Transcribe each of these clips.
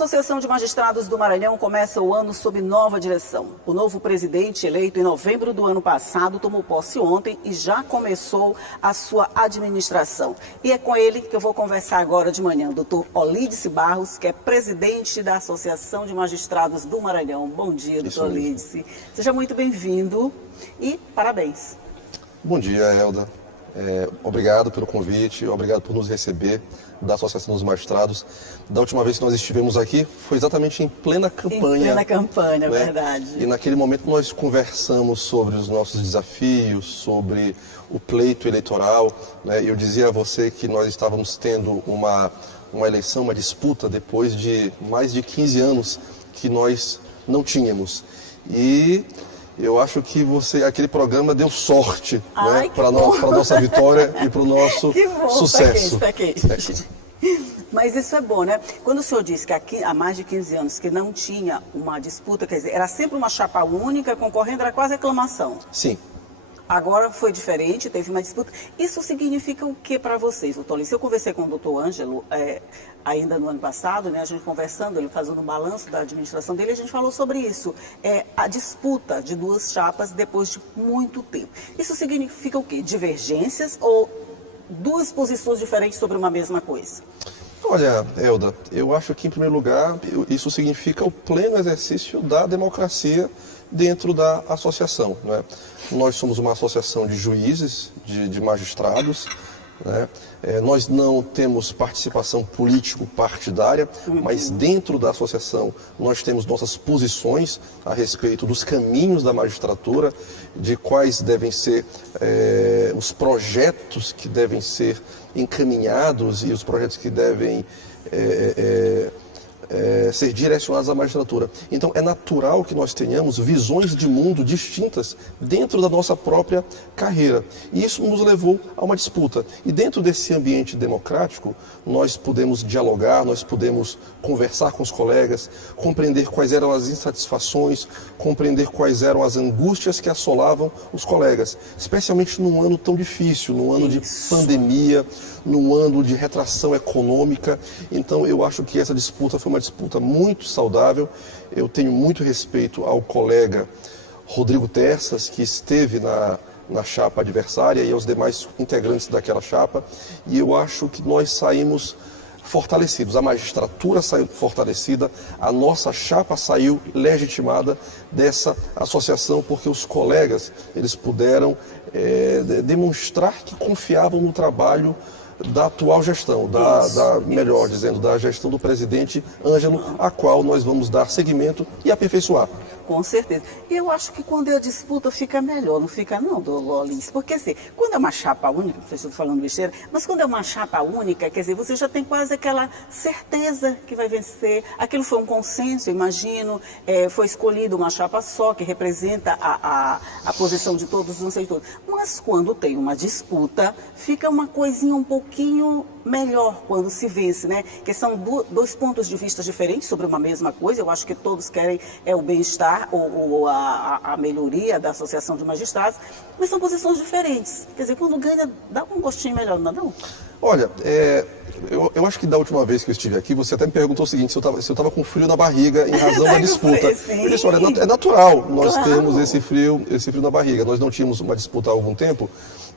Associação de Magistrados do Maranhão começa o ano sob nova direção. O novo presidente, eleito em novembro do ano passado, tomou posse ontem e já começou a sua administração. E é com ele que eu vou conversar agora de manhã, doutor Olídice Barros, que é presidente da Associação de Magistrados do Maranhão. Bom dia, doutor Olídice. Seja muito bem-vindo e parabéns. Bom dia, Helda. Obrigado pelo convite, obrigado por nos receber da Associação dos Magistrados. Da última vez que nós estivemos aqui foi exatamente em plena campanha. Em plena campanha, né? Verdade. E naquele momento nós conversamos sobre os nossos desafios, sobre o pleito eleitoral. Né? Eu dizia a você que nós estávamos tendo uma eleição, uma disputa depois de mais de 15 anos que nós não tínhamos. E eu acho que aquele programa deu sorte para a nossa vitória e para o nosso sucesso. Mas isso é bom, né? Quando o senhor disse que aqui há mais de 15 anos que não tinha uma disputa, quer dizer, era sempre uma chapa única, concorrendo, era quase aclamação. Sim. Agora foi diferente, teve uma disputa. Isso significa o que para vocês, doutor Olídice? Eu conversei com o doutor Ângelo ainda no ano passado, né, a gente conversando, ele fazendo um balanço da administração dele, a gente falou sobre isso. A disputa de duas chapas depois de muito tempo. Isso significa o quê? Divergências ou duas posições diferentes sobre uma mesma coisa? Olha, Helda, eu acho que, em primeiro lugar, isso significa o pleno exercício da democracia dentro da associação. Né? Nós somos uma associação de juízes, de magistrados, né? Nós não temos participação político-partidária, mas dentro da associação nós temos nossas posições a respeito dos caminhos da magistratura, de quais devem ser os projetos que devem ser encaminhados e os projetos que devem ser direcionados à magistratura. Então é natural que nós tenhamos visões de mundo distintas dentro da nossa própria carreira. E isso nos levou a uma disputa. E dentro desse ambiente democrático, nós podemos dialogar, nós podemos conversar com os colegas, compreender quais eram as insatisfações, compreender quais eram as angústias que assolavam os colegas, especialmente num ano tão difícil, num ano de pandemia, num ano de retração econômica. Então eu acho que essa disputa foi uma disputa muito saudável. Eu tenho muito respeito ao colega Rodrigo Terças, que esteve na chapa adversária, e aos demais integrantes daquela chapa, e eu acho que nós saímos fortalecidos, a magistratura saiu fortalecida, a nossa chapa saiu legitimada dessa associação, porque os colegas, eles puderam demonstrar que confiavam no trabalho da atual gestão, melhor dizendo, da gestão do presidente Ângelo, a qual nós vamos dar seguimento e aperfeiçoar. Com certeza. E eu acho que quando é a disputa fica melhor, não fica não, doutor Olídice? Porque assim, quando é uma chapa única, não sei se eu estou falando besteira, mas quando é uma chapa única, quer dizer, você já tem quase aquela certeza que vai vencer. Aquilo foi um consenso, imagino, foi escolhida uma chapa só, que representa a posição de todos, não sei de todos. Mas quando tem uma disputa, fica uma coisinha um pouquinho melhor quando se vence, né? Que são dois pontos de vista diferentes sobre uma mesma coisa. Eu acho que todos querem o bem-estar ou a melhoria da Associação de Magistrados, mas são posições diferentes. Quer dizer, quando ganha, dá um gostinho melhor, não dá não? Olha, eu acho que da última vez que eu estive aqui, você até me perguntou o seguinte, se eu estava com frio na barriga em razão da disputa. Eu disse, olha, é natural nós termos esse frio na barriga. Nós não tínhamos uma disputa há algum tempo,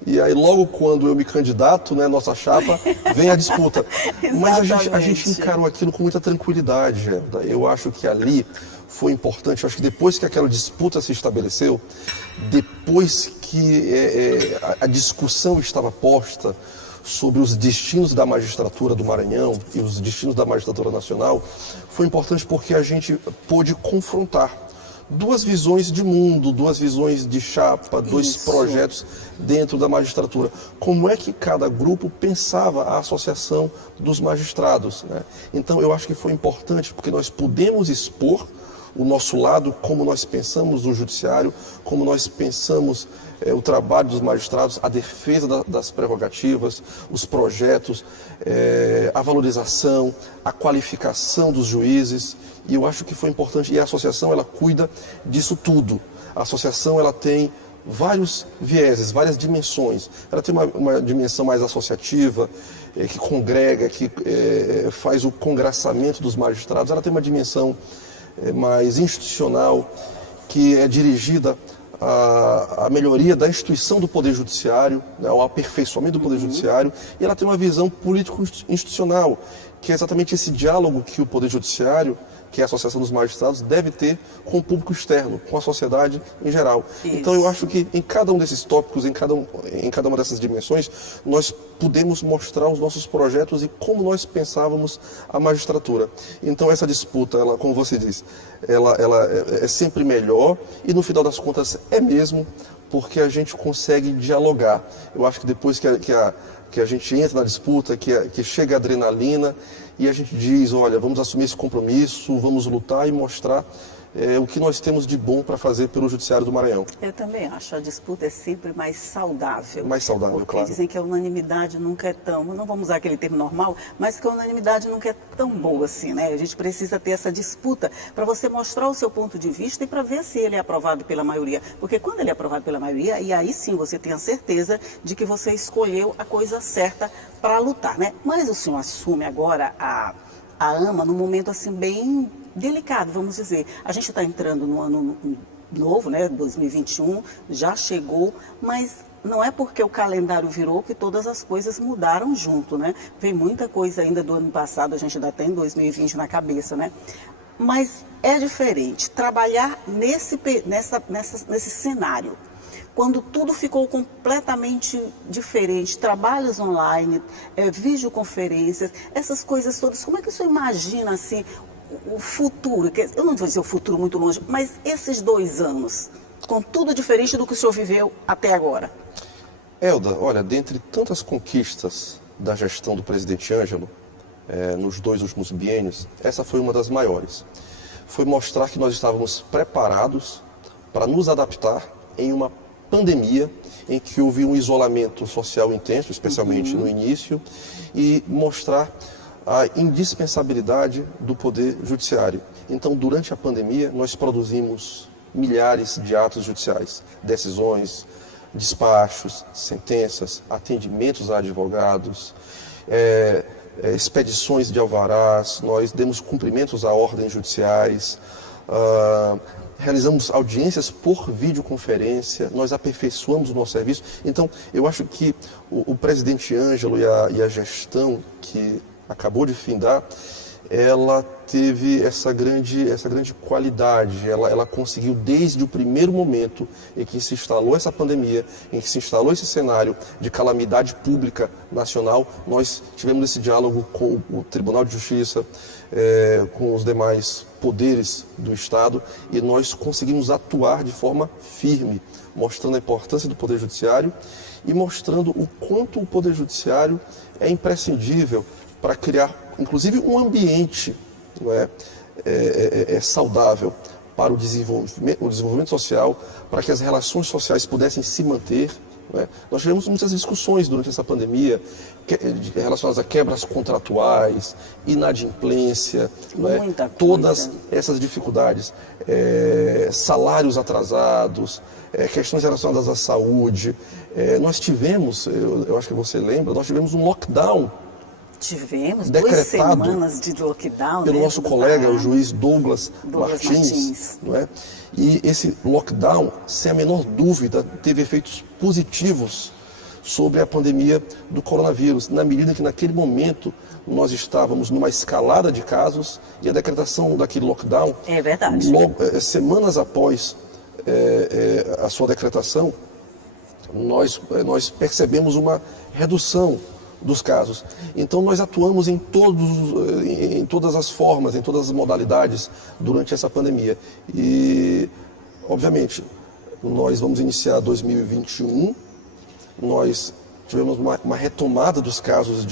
e aí logo quando eu me candidato, né, nossa chapa, vem a disputa. Mas a gente encarou aquilo com muita tranquilidade, Gerda. Eu acho que ali foi importante, eu acho que depois que aquela disputa se estabeleceu, depois que a discussão estava posta sobre os destinos da magistratura do Maranhão e os destinos da magistratura nacional, foi importante porque a gente pôde confrontar duas visões de mundo, duas visões de chapa, dois projetos dentro da magistratura. Como é que cada grupo pensava a associação dos magistrados, né? Então eu acho que foi importante porque nós pudemos expor o nosso lado, como nós pensamos no judiciário, como nós pensamos o trabalho dos magistrados, a defesa das prerrogativas, os projetos, a valorização, a qualificação dos juízes. E eu acho que foi importante. E a associação, ela cuida disso tudo. A associação, ela tem vários vieses, várias dimensões. Ela tem uma dimensão mais associativa, que congrega, que faz o congraçamento dos magistrados. Ela tem uma dimensão mais institucional, que é dirigida à melhoria da instituição do Poder Judiciário, né, ao aperfeiçoamento do Poder Judiciário, e ela tem uma visão político-institucional, que é exatamente esse diálogo que o Poder Judiciário, que é a Associação dos Magistrados, deve ter com o público externo, com a sociedade em geral. Isso. Então eu acho que em cada um desses tópicos, em cada uma dessas dimensões, nós podemos mostrar os nossos projetos e como nós pensávamos a magistratura. Então essa disputa, ela, como você diz, ela é sempre melhor e no final das contas é mesmo, porque a gente consegue dialogar. Eu acho que depois que a gente entra na disputa, que chega a adrenalina e a gente diz, olha, vamos assumir esse compromisso, vamos lutar e mostrar o que nós temos de bom para fazer pelo Judiciário do Maranhão. Eu também acho, a disputa é sempre mais saudável. Mais saudável, porque claro. Dizem que a unanimidade nunca é tão, não vamos usar aquele termo normal, mas que a unanimidade nunca é tão boa assim, né? A gente precisa ter essa disputa para você mostrar o seu ponto de vista e para ver se ele é aprovado pela maioria. Porque quando ele é aprovado pela maioria, e aí sim você tem a certeza de que você escolheu a coisa certa para lutar, né? Mas o senhor assume agora a AMA num momento assim bem delicado, vamos dizer. A gente está entrando no ano novo, né, 2021, já chegou, mas não é porque o calendário virou que todas as coisas mudaram junto, né? Vem muita coisa ainda do ano passado, a gente ainda tem 2020 na cabeça, né? Mas é diferente trabalhar nesse cenário. Quando tudo ficou completamente diferente, trabalhos online, videoconferências, essas coisas todas, como é que o senhor imagina assim, o futuro? Eu não vou dizer o futuro muito longe, mas esses 2 anos, com tudo diferente do que o senhor viveu até agora? Elda, olha, dentre tantas conquistas da gestão do presidente Ângelo, nos 2 últimos biênios, essa foi uma das maiores. Foi mostrar que nós estávamos preparados para nos adaptar em uma pandemia em que houve um isolamento social intenso, especialmente no início, e mostrar a indispensabilidade do Poder Judiciário. Então, durante a pandemia, nós produzimos milhares de atos judiciais, decisões, despachos, sentenças, atendimentos a advogados, expedições de alvarás, nós demos cumprimentos a ordens judiciais, realizamos audiências por videoconferência, nós aperfeiçoamos o nosso serviço. Então, eu acho que o presidente Ângelo e a gestão que acabou de findar, ela teve essa grande qualidade, ela conseguiu desde o primeiro momento em que se instalou essa pandemia, em que se instalou esse cenário de calamidade pública nacional, nós tivemos esse diálogo com o Tribunal de Justiça, com os demais poderes do Estado, e nós conseguimos atuar de forma firme, mostrando a importância do Poder Judiciário e mostrando o quanto o Poder Judiciário é imprescindível para criar, inclusive, um ambiente saudável para o desenvolvimento social, para que as relações sociais pudessem se manter. Nós tivemos muitas discussões durante essa pandemia relacionadas a quebras contratuais, inadimplência, todas essas dificuldades, salários atrasados, questões relacionadas à saúde. Nós tivemos, eu acho que você lembra, nós tivemos um lockdown. Tivemos decretado 2 semanas de lockdown. Pelo nosso colega, o juiz Douglas Martins. Não é? E esse lockdown, sem a menor dúvida, teve efeitos positivos sobre a pandemia do coronavírus, na medida que naquele momento nós estávamos numa escalada de casos e a decretação daquele lockdown, semanas após a sua decretação, nós percebemos uma redução dos casos. Então nós atuamos em todas as formas, em todas as modalidades durante essa pandemia. E, obviamente, nós vamos iniciar 2021, nós tivemos uma retomada dos casos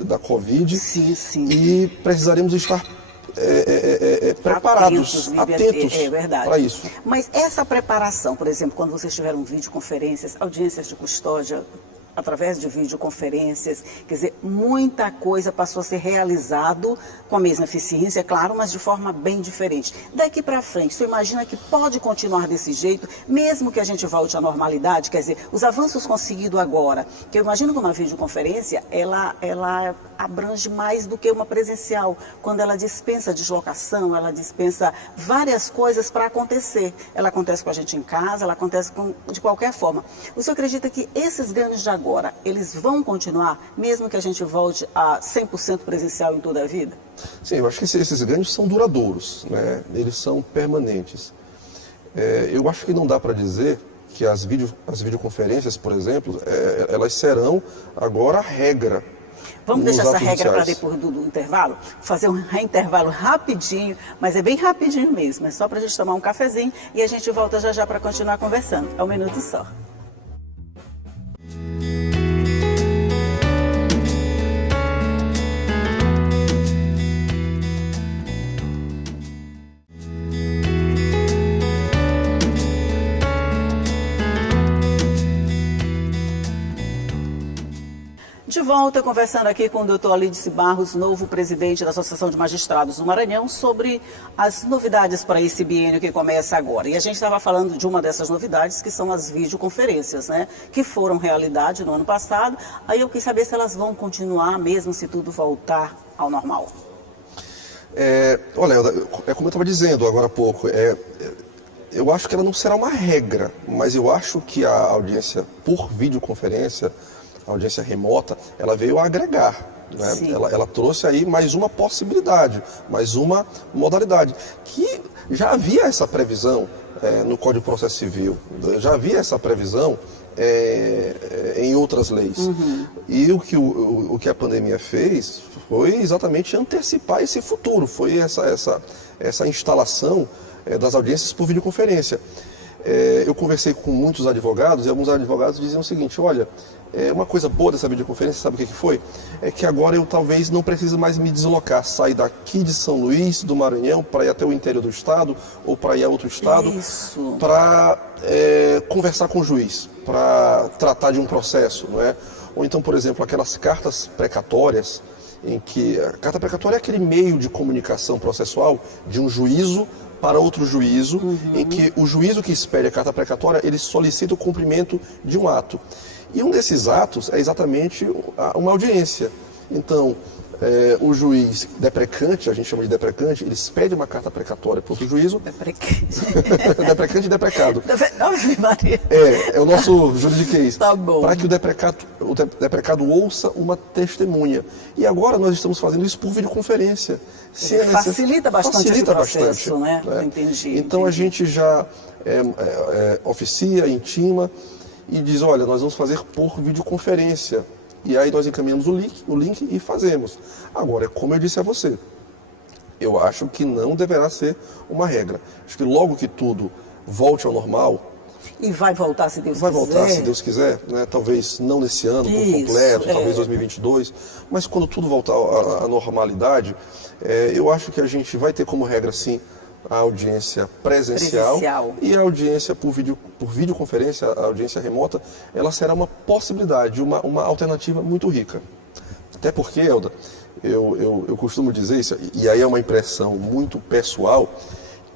da Covid. Sim. E precisaremos estar preparados, atentos para isso. Mas essa preparação, por exemplo, quando vocês tiveram videoconferências, audiências de custódia, através de videoconferências, quer dizer, muita coisa passou a ser realizado com a mesma eficiência, claro, mas de forma bem diferente. Daqui para frente, você imagina que pode continuar desse jeito, mesmo que a gente volte à normalidade, quer dizer, os avanços conseguidos agora, que eu imagino que uma videoconferência, ela abrange mais do que uma presencial, quando ela dispensa deslocação, ela dispensa várias coisas para acontecer. Ela acontece com a gente em casa, ela acontece de qualquer forma. O senhor acredita que esses ganhos de agora, eles vão continuar, mesmo que a gente volte a 100% presencial em toda a vida? Sim, eu acho que esses ganhos são duradouros, né? Eles são permanentes. Eu acho que não dá para dizer que as videoconferências, por exemplo, elas serão agora a regra. Vamos deixar essa regra para depois do intervalo? Fazer um intervalo rapidinho, mas é bem rapidinho mesmo. É só para a gente tomar um cafezinho e a gente volta já já para continuar conversando. É um minuto só. De volta, conversando aqui com o doutor Alídice Barros, novo presidente da Associação de Magistrados do Maranhão, sobre as novidades para esse biênio que começa agora. E a gente estava falando de uma dessas novidades, que são as videoconferências, né? Que foram realidade no ano passado. Aí eu quis saber se elas vão continuar, mesmo se tudo voltar ao normal. Olha, como eu estava dizendo agora há pouco, eu acho que ela não será uma regra, mas eu acho que a audiência por videoconferência, a audiência remota, ela veio a agregar, né? Ela trouxe aí mais uma possibilidade, mais uma modalidade, que já havia essa previsão no Código de Processo Civil, já havia essa previsão em outras leis. Uhum. E o que a pandemia fez foi exatamente antecipar esse futuro, foi essa instalação das audiências por videoconferência. Eu conversei com muitos advogados e alguns advogados diziam o seguinte: olha, uma coisa boa dessa videoconferência, sabe o que foi? É que agora eu talvez não precise mais me deslocar, sair daqui de São Luís, do Maranhão, para ir até o interior do estado ou para ir a outro estado, para conversar com o juiz, para tratar de um processo, não é? Ou então, por exemplo, aquelas cartas precatórias, em que a carta precatória é aquele meio de comunicação processual de um juízo para outro juízo, em que o juízo que expede a carta precatória, ele solicita o cumprimento de um ato. E um desses atos é exatamente uma audiência. Então, o juiz deprecante, a gente chama de deprecante, ele expede uma carta precatória para outro juízo. Deprecante. Deprecante e deprecado. Maria. É o nosso juridiquês. Tá bom. Para que o deprecado ouça uma testemunha. E agora nós estamos fazendo isso por videoconferência. Facilita bastante esse processo, né? Entendi. Então a gente já oficia, intima e diz: olha, nós vamos fazer por videoconferência. E aí nós encaminhamos o link e fazemos. Agora, como eu disse a você, eu acho que não deverá ser uma regra. Acho que logo que tudo volte ao normal... E vai voltar, se Deus quiser. Vai voltar, se Deus quiser, né? Talvez não nesse ano por completo, talvez 2022, mas quando tudo voltar à normalidade, eu acho que a gente vai ter como regra, sim, a audiência presencial e a audiência por videoconferência, a audiência remota, ela será uma possibilidade, uma alternativa muito rica. Até porque, Elda, eu costumo dizer isso, e aí é uma impressão muito pessoal,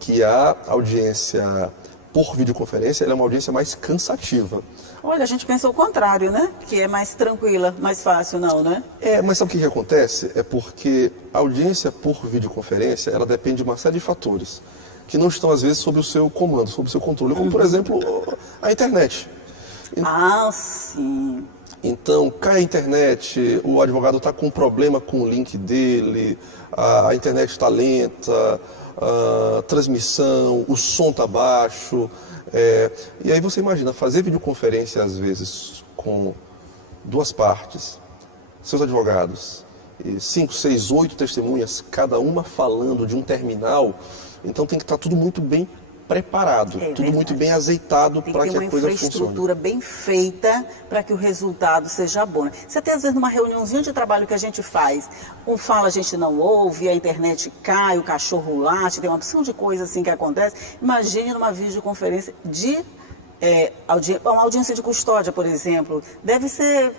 que a audiência por videoconferência ela é uma audiência mais cansativa. Olha, a gente pensa o contrário, né? Que é mais tranquila, mais fácil, não, né? Mas sabe o que acontece? É porque a audiência por videoconferência, ela depende de uma série de fatores que não estão, às vezes, sob o seu comando, sob o seu controle, como, por exemplo, a internet. Sim. Então, cai a internet, o advogado está com um problema com o link dele, a internet está lenta, a transmissão, o som está baixo. E aí você imagina, fazer videoconferência às vezes com duas partes, seus advogados, 5, 6, 8 testemunhas, cada uma falando de um terminal, então tem que estar tudo muito bem preparado, tudo muito bem azeitado para que a coisa funcione. Tem que ter uma infraestrutura bem feita para que o resultado seja bom. Você até às vezes numa reuniãozinha de trabalho que a gente faz, um fala, a gente não ouve, a internet cai, o cachorro late, tem uma opção de coisa assim que acontece. Imagine numa videoconferência de Uma audiência de custódia, por exemplo, deve ser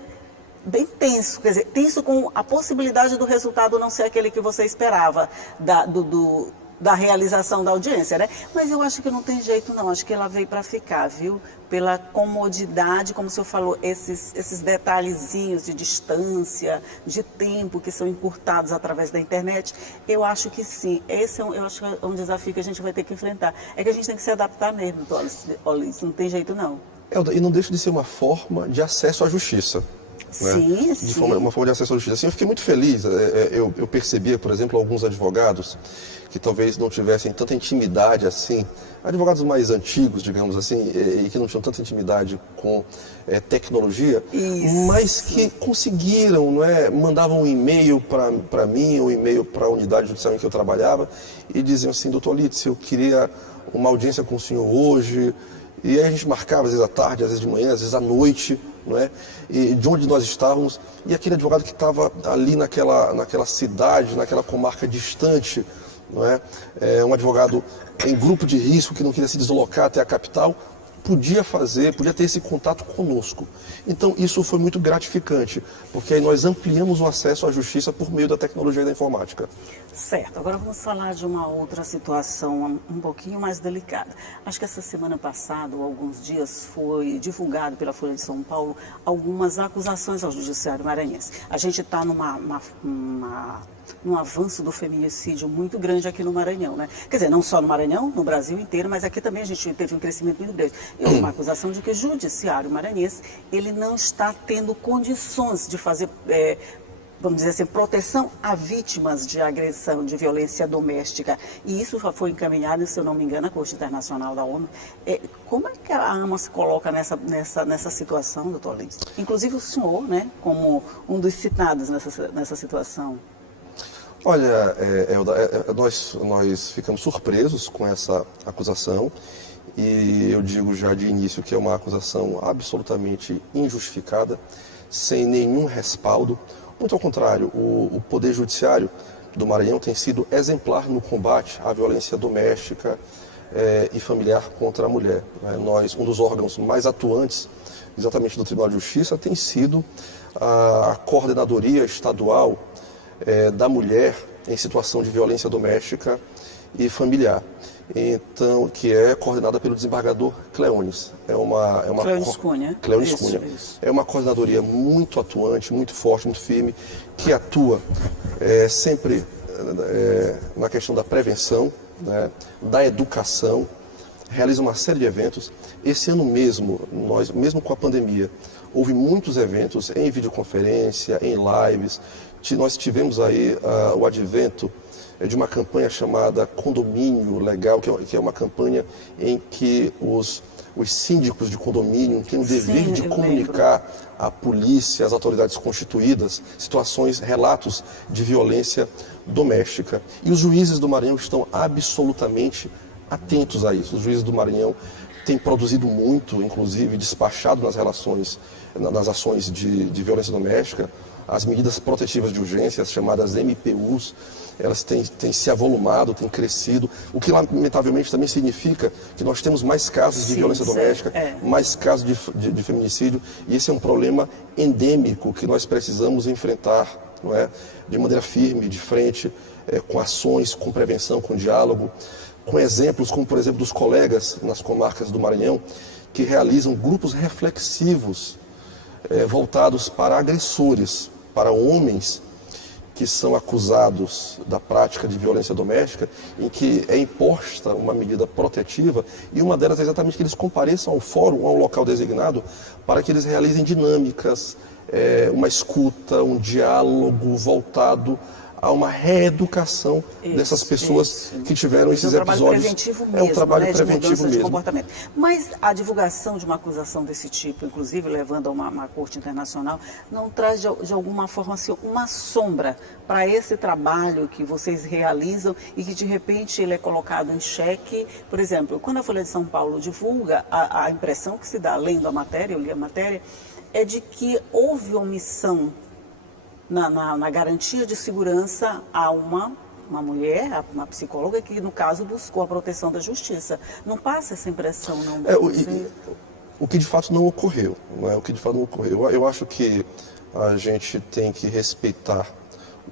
bem tenso, quer dizer, tenso com a possibilidade do resultado não ser aquele que você esperava da realização da audiência, né? Mas eu acho que não tem jeito não, acho que ela veio para ficar, viu? Pela comodidade, como o senhor falou, esses detalhezinhos de distância, de tempo que são encurtados através da internet, eu acho que sim, esse eu acho que é um desafio que a gente vai ter que enfrentar. É que a gente tem que se adaptar mesmo, olha, isso não tem jeito não. E não deixa de ser uma forma de acesso à justiça. Né? Sim, sim. Uma forma de acesso à justiça. Assim, eu fiquei muito feliz, eu percebia, por exemplo, alguns advogados que talvez não tivessem tanta intimidade assim, advogados mais antigos, digamos assim, e que não tinham tanta intimidade com tecnologia, mas que conseguiram, não é? Mandavam um e-mail para mim, um e-mail para a unidade judicial em que eu trabalhava, e diziam assim: doutor Litz, eu queria uma audiência com o senhor hoje. E aí a gente marcava, às vezes à tarde, às vezes de manhã, às vezes à noite, não é? E de onde nós estávamos, e aquele advogado que estava ali naquela cidade, naquela comarca distante, não é? Um advogado em grupo de risco que não queria se deslocar até a capital, podia ter esse contato conosco. Então isso foi muito gratificante, porque aí nós ampliamos o acesso à justiça por meio da tecnologia e da informática. Certo, agora vamos falar de uma outra situação um pouquinho mais delicada. Acho que essa semana passada, ou alguns dias, foi divulgado pela Folha de São Paulo algumas acusações ao Judiciário Maranhense. A gente está num avanço do feminicídio muito grande aqui no Maranhão, né? Quer dizer, não só no Maranhão, no Brasil inteiro, mas aqui também a gente teve um crescimento muito grande. E uma acusação de que o Judiciário Maranhense, ele não está tendo condições de fazer, vamos dizer assim, proteção a vítimas de agressão, de violência doméstica. E isso já foi encaminhado, se eu não me engano, à Corte Internacional da ONU. Como é que a AMA se coloca nessa situação, doutor Lins? Inclusive o senhor, né, como um dos citados nessa situação. Olha, nós ficamos surpresos com essa acusação e eu digo já de início que é uma acusação absolutamente injustificada, sem nenhum respaldo. Muito ao contrário, o Poder Judiciário do Maranhão tem sido exemplar no combate à violência doméstica e familiar contra a mulher. Um dos órgãos mais atuantes exatamente do Tribunal de Justiça tem sido a Coordenadoria Estadual da Mulher em situação de violência doméstica e familiar, então, que é coordenada pelo desembargador Cleones. Cleones Cunha. Cleones Cunha. É uma coordenadoria muito atuante, muito forte, muito firme, que atua sempre na questão da prevenção, né, da educação, realiza uma série de eventos. Esse ano mesmo, mesmo com a pandemia, houve muitos eventos em videoconferência, em lives. Nós tivemos aí o advento de uma campanha chamada Condomínio Legal, que é uma campanha em que os síndicos de condomínio têm o dever de comunicar à polícia, às autoridades constituídas, relatos de violência doméstica. E os juízes do Maranhão estão absolutamente atentos a isso. Os juízes do Maranhão têm produzido muito, inclusive despachado nas ações de violência doméstica, as medidas protetivas de urgência, as chamadas MPUs, elas têm se avolumado, têm crescido, o que lamentavelmente também significa que nós temos mais casos de violência doméstica, mais casos de feminicídio, e esse é um problema endêmico que nós precisamos enfrentar, não é? De maneira firme, de frente, com ações, com prevenção, com diálogo, com exemplos como, por exemplo, dos colegas nas comarcas do Maranhão, que realizam grupos reflexivos voltados para agressores, para homens que são acusados da prática de violência doméstica, em que é imposta uma medida protetiva, e uma delas é exatamente que eles compareçam ao fórum, ao local designado, para que eles realizem dinâmicas, uma escuta, um diálogo voltado a uma reeducação dessas pessoas que tiveram esses episódios. É um trabalho preventivo mesmo, de comportamento. Mas a divulgação de uma acusação desse tipo, inclusive levando a uma corte internacional, não traz de alguma forma assim, uma sombra para esse trabalho que vocês realizam e que de repente ele é colocado em xeque? Por exemplo, quando a Folha de São Paulo divulga, a impressão que se dá, lendo a matéria, eu li a matéria, é de que houve omissão na garantia de segurança a uma mulher, uma psicóloga, que no caso buscou a proteção da justiça. Não passa essa impressão, não? o que de fato não ocorreu. Não é? O que de fato não ocorreu. Eu acho que a gente tem que respeitar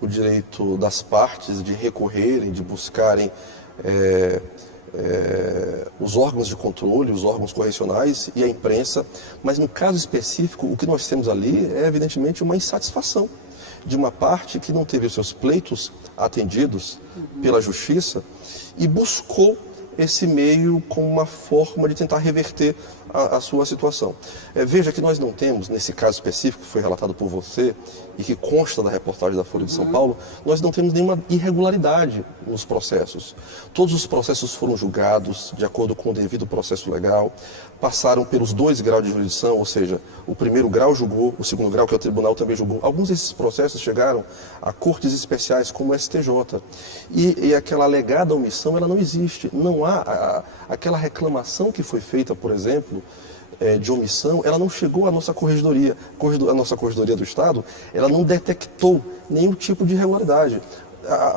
o direito das partes de recorrerem, de buscarem os órgãos de controle, os órgãos correcionais e a imprensa, mas no caso específico, o que nós temos ali é evidentemente uma insatisfação de uma parte que não teve os seus pleitos atendidos pela justiça e buscou esse meio como uma forma de tentar reverter a sua situação. Veja que nós não temos, nesse caso específico que foi relatado por você e que consta da reportagem da Folha de São Paulo, nós não temos nenhuma irregularidade nos processos. Todos os processos foram julgados de acordo com o devido processo legal, passaram pelos 2 graus de jurisdição, ou seja, o primeiro grau julgou, o segundo grau, que é o tribunal, também julgou. Alguns desses processos chegaram a cortes especiais como o STJ. E aquela alegada omissão, ela não existe. Não há aquela reclamação que foi feita, por exemplo, de omissão, ela não chegou à nossa corregedoria. A nossa corregedoria do Estado, ela não detectou nenhum tipo de irregularidade.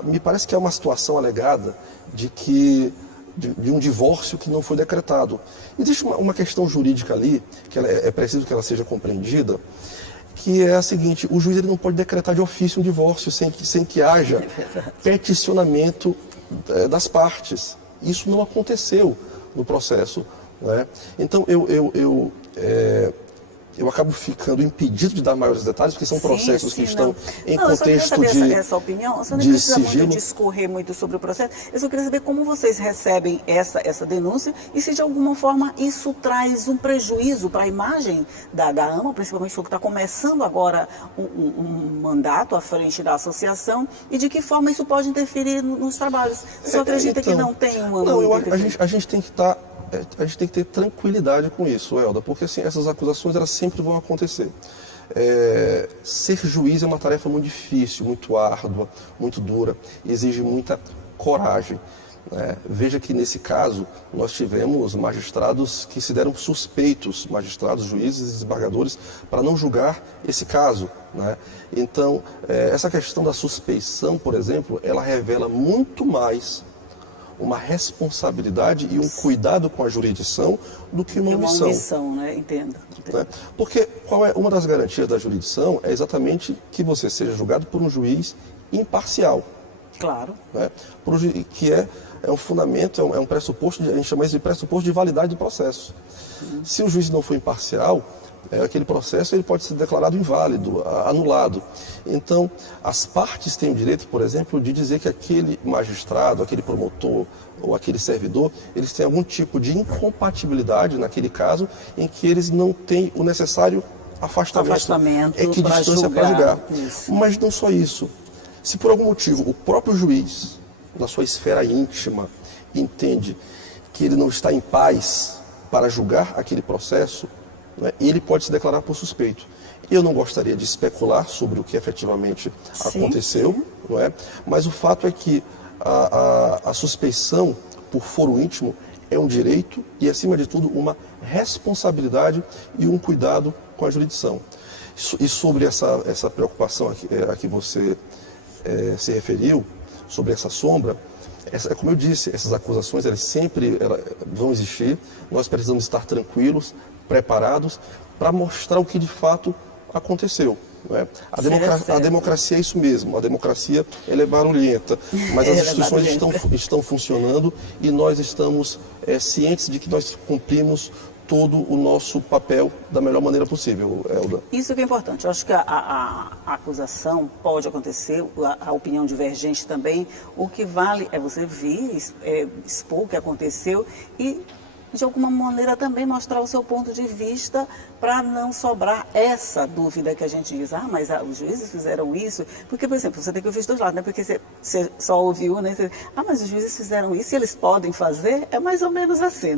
Me parece que é uma situação alegada de um divórcio que não foi decretado. Existe uma questão jurídica ali, que é preciso que ela seja compreendida, que é a seguinte: o juiz ele não pode decretar de ofício um divórcio sem que haja peticionamento das partes. Isso não aconteceu no processo. Né? Então, eu acabo ficando impedido de dar maiores detalhes, porque são processos que estão em contexto eu só queria saber essa opinião. Você não precisa muito discorrer muito sobre o processo. Eu só queria saber como vocês recebem essa denúncia e se de alguma forma isso traz um prejuízo para a imagem da AMA, principalmente porque está começando agora um mandato à frente da associação, e de que forma isso pode interferir nos trabalhos. Você só acredita que não tem uma... Não, a gente tem que estar... A gente tem que ter tranquilidade com isso, Elda, porque assim, essas acusações elas sempre vão acontecer. Ser juiz é uma tarefa muito difícil, muito árdua, muito dura, exige muita coragem. Veja que nesse caso nós tivemos magistrados que se deram suspeitos, magistrados, juízes e desembargadores, para não julgar esse caso. Então, essa questão da suspeição, por exemplo, ela revela muito mais uma responsabilidade e um cuidado com a jurisdição do que uma omissão. Uma omissão, né? Entendo. Porque qual é uma das garantias da jurisdição? É exatamente que você seja julgado por um juiz imparcial. Claro. Que é um fundamento, é um pressuposto, a gente chama isso de pressuposto de validade do processo. Se o juiz não for imparcial, aquele processo ele pode ser declarado inválido, anulado. Então, as partes têm o direito, por exemplo, de dizer que aquele magistrado, aquele promotor ou aquele servidor, eles têm algum tipo de incompatibilidade naquele caso em que eles não têm o necessário afastamento equidistância para julgar. Mas não só isso. Se por algum motivo o próprio juiz, na sua esfera íntima, entende que ele não está em paz para julgar aquele processo, ele pode se declarar por suspeito. Eu não gostaria de especular sobre o que efetivamente aconteceu, mas o fato é que a suspeição por foro íntimo é um direito e, acima de tudo, uma responsabilidade e um cuidado com a jurisdição. E sobre essa preocupação a que você se referiu, sobre essa sombra, como eu disse, essas acusações elas sempre vão existir. Nós precisamos estar tranquilos, preparados para mostrar o que de fato aconteceu. A democracia é isso mesmo, a democracia ela é barulhenta, mas as instituições estão funcionando e nós estamos cientes de que nós cumprimos todo o nosso papel da melhor maneira possível, Elda. Isso que é importante. Eu acho que a acusação pode acontecer, a opinião divergente também. O que vale é você vir, expor o que aconteceu e, de alguma maneira, também mostrar o seu ponto de vista para não sobrar essa dúvida que a gente diz, mas os juízes fizeram isso. Porque, por exemplo, você tem que ouvir os dois lados, Porque você só ouviu, mas os juízes fizeram isso e eles podem fazer? É mais ou menos assim,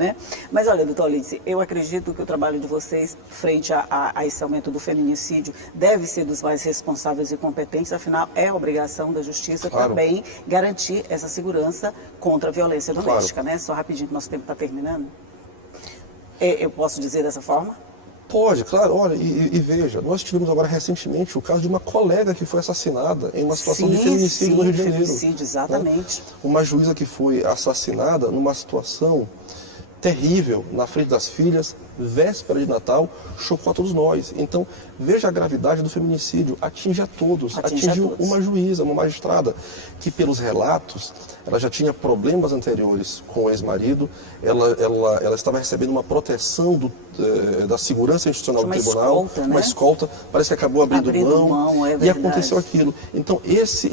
Mas olha, doutor Lídice, eu acredito que o trabalho de vocês, frente a esse aumento do feminicídio, deve ser dos mais responsáveis e competentes, afinal, é a obrigação da justiça também garantir essa segurança contra a violência doméstica, Só rapidinho, que nosso tempo está terminando. Eu posso dizer dessa forma? Pode, claro. Olha, e veja, nós tivemos agora recentemente o caso de uma colega que foi assassinada em uma situação de feminicídio no Rio de Janeiro. Feminicídio, exatamente. Uma juíza que foi assassinada numa situação terrível na frente das filhas, véspera de Natal, chocou a todos nós. Então, veja a gravidade do feminicídio, atinge a todos. Atingiu uma juíza, uma magistrada, que pelos relatos, ela já tinha problemas anteriores com o ex-marido, ela estava recebendo uma proteção da segurança institucional do tribunal, escolta, né? Uma escolta, parece que acabou abrindo mão é e aconteceu aquilo. Então, esse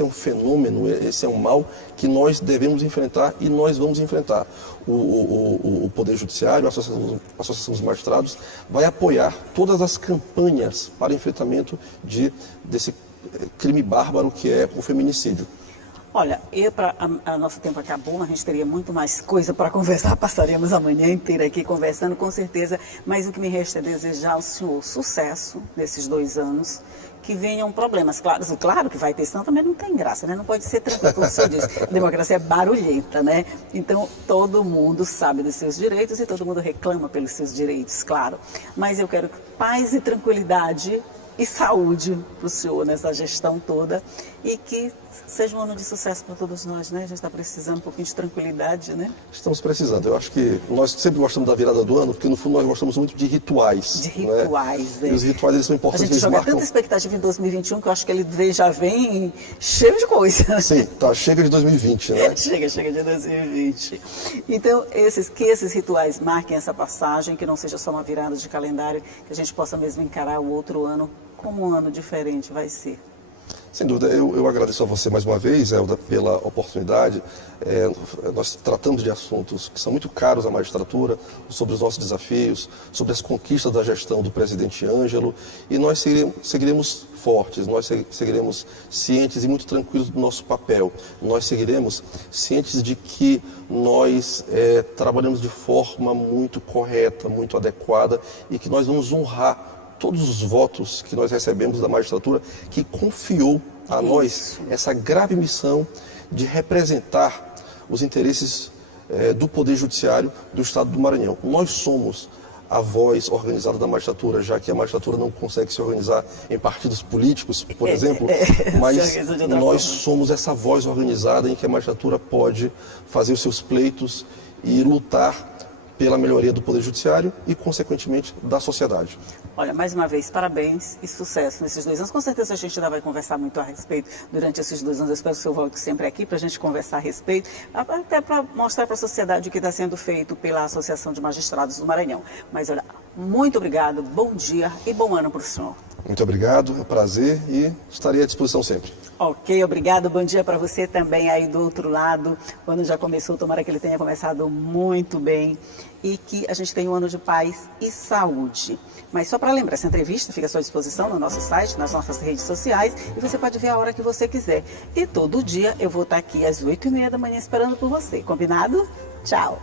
é um fenômeno, esse é um mal que nós devemos enfrentar e nós vamos enfrentar. O Poder Judiciário, a Associação dos Magistrados, vai apoiar todas as campanhas para enfrentamento desse crime bárbaro que é o feminicídio. Olha, nosso tempo acabou, a gente teria muito mais coisa para conversar, passaríamos a manhã inteira aqui conversando, com certeza, mas o que me resta é desejar ao senhor sucesso nesses 2 anos, que venham problemas. Claro que vai ter, senão também não tem graça, né? Não pode ser tranquilo, como o senhor disse. A democracia é barulhenta, né? Então, todo mundo sabe dos seus direitos e todo mundo reclama pelos seus direitos, claro. Mas eu quero paz e tranquilidade e saúde para o senhor nessa gestão toda e que seja um ano de sucesso para todos nós, né? A gente está precisando um pouquinho de tranquilidade, né? Estamos precisando. Eu acho que nós sempre gostamos da virada do ano, porque no fundo nós gostamos muito de rituais. De rituais, né? E os rituais eles são importantes. A gente joga tanta expectativa em 2021 que eu acho que ele já vem cheio de coisa. Sim, tá, chega de 2020, né? chega de 2020. Então, que esses rituais marquem essa passagem, que não seja só uma virada de calendário, que a gente possa mesmo encarar o outro ano como um ano diferente vai ser. Sem dúvida, eu agradeço a você mais uma vez, Elda, pela oportunidade. Nós tratamos de assuntos que são muito caros à magistratura, sobre os nossos desafios, sobre as conquistas da gestão do presidente Ângelo, e nós seguiremos fortes, nós seguiremos cientes e muito tranquilos do nosso papel. Nós seguiremos cientes de que nós trabalhamos de forma muito correta, muito adequada, e que nós vamos honrar todos os votos que nós recebemos da magistratura, que confiou a nós essa grave missão de representar os interesses do Poder Judiciário do Estado do Maranhão. Nós somos a voz organizada da magistratura, já que a magistratura não consegue se organizar em partidos políticos, por exemplo, mas nós somos essa voz organizada em que a magistratura pode fazer os seus pleitos e lutar pela melhoria do Poder Judiciário e, consequentemente, da sociedade. Olha, mais uma vez, parabéns e sucesso nesses 2 anos. Com certeza a gente ainda vai conversar muito a respeito durante esses 2 anos. Eu espero que o senhor volte sempre aqui para a gente conversar a respeito, até para mostrar para a sociedade o que está sendo feito pela Associação de Magistrados do Maranhão. Mas, olha, muito obrigado, bom dia e bom ano para o senhor. Muito obrigado, é um prazer e estarei à disposição sempre. Ok, obrigado. Bom dia para você também aí do outro lado. O ano já começou, tomara que ele tenha começado muito bem e que a gente tenha um ano de paz e saúde. Mas só para lembrar, essa entrevista fica à sua disposição no nosso site, nas nossas redes sociais e você pode ver a hora que você quiser. E todo dia eu vou estar aqui às 8h30 da manhã esperando por você. Combinado? Tchau!